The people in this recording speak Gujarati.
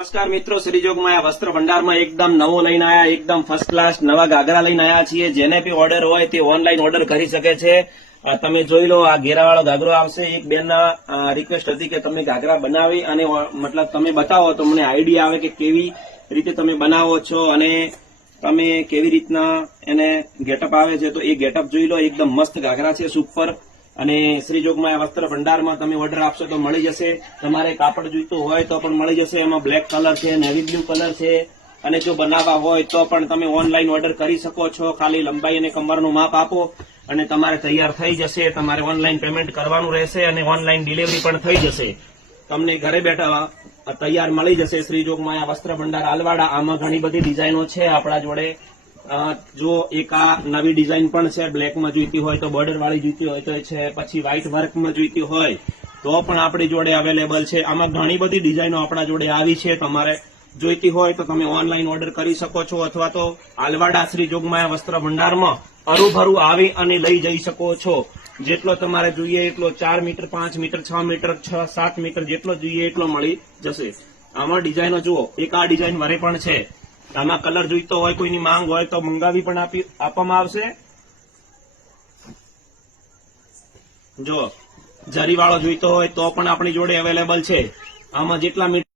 નમસ્કાર મિત્રો, શ્રીજોગમાં વસ્ત્ર ભંડારમાં એકદમ નવો લઈને આયા, એકદમ ફર્સ્ટ ક્લાસ નવા ઘાઘરા લઈને આયા છીએ। જેને બી ઓર્ડર હોય તે ઓનલાઈન ઓર્ડર કરી શકે છે। તમે જોઈ લો, આ ઘેરાવાળો ઘાઘરો આવશે। એક બેનના રિક્વેસ્ટ હતી કે તમે ઘાઘરા બનાવી અને મતલબ તમે બતાવો તો મને આઈડિયા આવે કે કેવી રીતે તમે બનાવો છો અને તમે કેવી રીતના એને ગેટઅપ આવે છે। તો એ ગેટઅપ જોઈ લો, એકદમ મસ્ત ઘાઘરા છે, સુપર। અને શ્રીજોગમાં વસ્ત્ર ભંડારમાં તમે ઓર્ડર આપશો તો મળી જશે। તમારે કાપડ જોઈતું હોય તો પણ મળી જશે। એમાં બ્લેક કલર છે, નેવી બ્લુ કલર છે। અને જો બનાવવા હોય તો પણ તમે ઓનલાઈન ઓર્ડર કરી શકો છો। ખાલી લંબાઈ અને કમરનું માપ આપો અને તમારે તૈયાર થઈ જશે। તમારે ઓનલાઈન પેમેન્ટ કરવાનું રહેશે અને ઓનલાઈન ડિલિવરી પણ થઈ જશે। તમને ઘરે બેઠા તૈયાર મળી જશે। શ્રીજોગમાં વસ્ત્ર ભંડાર આલવાડા। આમાં ઘણી બધી ડિઝાઇનો છે આપણા જોડે। જો એક આ નવી ડિઝાઇન પણ છે, બ્લેકમાં જોઈતી હોય તો બોર્ડર વાળી જોઈતી હોય તો છે, પછી વ્હાઇટ વર્કમાં જોઈતી હોય તો પણ આપણી જોડે અવેલેબલ છે। આમાં ઘણી બધી ડિઝાઇનો આપણા જોડે આવી છે। તમારે જોઈતી હોય તો તમે ઓનલાઈન ઓર્ડર કરી શકો છો અથવા તો આલવાડા શ્રીજોગમાં વસ્ત્ર ભંડારમાં હરુભરું આવી અને લઈ જઈ શકો છો। જેટલો તમારે જોઈએ એટલો 4 મીટર, 5 મીટર, 6 મીટર, 6-7 મીટર જેટલો જોઈએ એટલો મળી જશે। આમાં ડિઝાઇનો જુઓ, એક આ ડિઝાઇન વરે પણ છે। આમાં કલર જોઈતો હોય, કોઈની માંગ હોય તો મંગાવી પણ આપવામાં આવશે। જો જરીવાળો જોઈતો હોય તો પણ આપણી જોડે અવેલેબલ છે। આમાં જેટલા મીટર